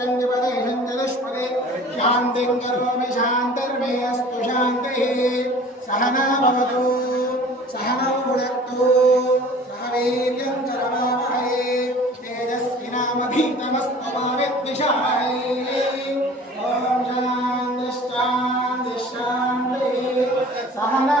प्रत्यङ्गपदे शङ्करस्पदे करोमि शान्तर्मे अस्तु शान्तिः सहना भवतु सहनौ भुनक्तु सह वीर्यं चरमावहै तेजस्विनामभीतमस्तमाविद्विषाहै ॐ शान्तिश्शान्तिश्शान्तिः सहना